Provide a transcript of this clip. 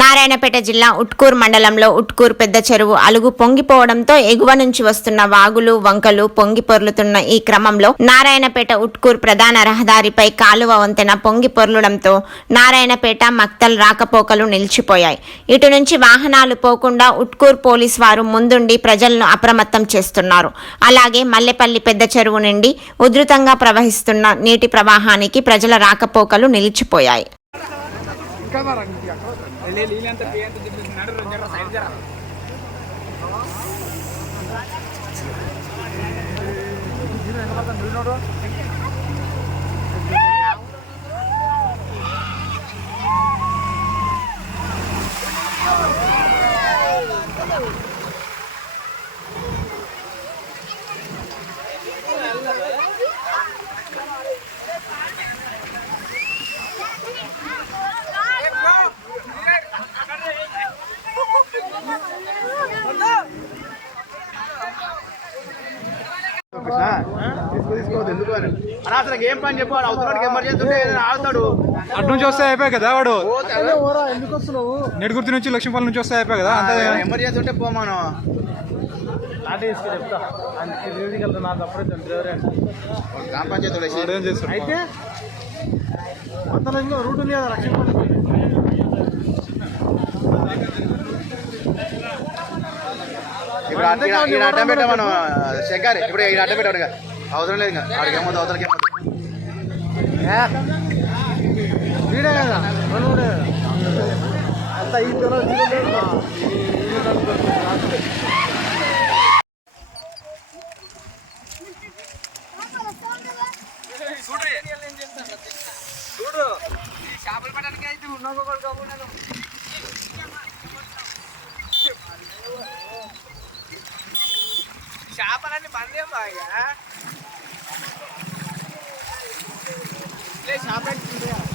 నారాయణపేట జిల్లా ఉట్కూర్ మండలంలో ఉట్కూర్ పెద్ద చెరువు అలుగు పొంగిపోవడంతో ఎగువ నుంచి వస్తున్న వాగులు వంకలు పొంగి పొర్లుతున్న ఈ క్రమంలో నారాయణపేట ఉట్కూర్ ప్రధాన రహదారిపై కాలువ వంతెన పొంగి పొర్లడంతో నారాయణపేట మక్తల్ రాకపోకలు నిలిచిపోయాయి. ఇటు నుంచి వాహనాలు పోకుండా ఉట్కూర్ పోలీస్ వారు ముందుండి ప్రజలను అప్రమత్తం చేస్తున్నారు. అలాగే మల్లెపల్లి పెద్ద చెరువు నుండి ఉధృతంగా ప్రవహిస్తున్న నీటి ప్రవాహానికి ప్రజల రాకపోకలు నిలిచిపోయాయి. ನೋಡು తీసుకోవద్దు ఎందుకు అని. అలా అసలు ఏం పని చెప్పు వాడు అవతలకి ఎమర్జెన్సీ ఉంటే ఏదైనా ఆగుతాడు. అటు నుంచి వస్తే అయిపోయి కదా వాడు? పోతే నెడుగుర్తి నుంచి లక్ష్మీపాలెం నుంచి వస్తే అయిపోయి కదా అంతే ఎమర్జెన్సీ ఉంటే పోమాను ఏం చేస్తాడు? అయితే అంతలో రూట్ ఉంది కదా లక్ష్మీపల్లి ఈడ అడ్డం పెట్టామను శంకర్ ఇప్పుడు ఈడ అడ్డం పెట్టాడు ఇక. అవసరం లేదు ఇంకా. వాడికి ఏమవుతుంది అవతలకి ఏమవుతుంది వీడే కదా. మనవుడే అంత ఈ చేపలన్నీ బందే బాగా చేపలు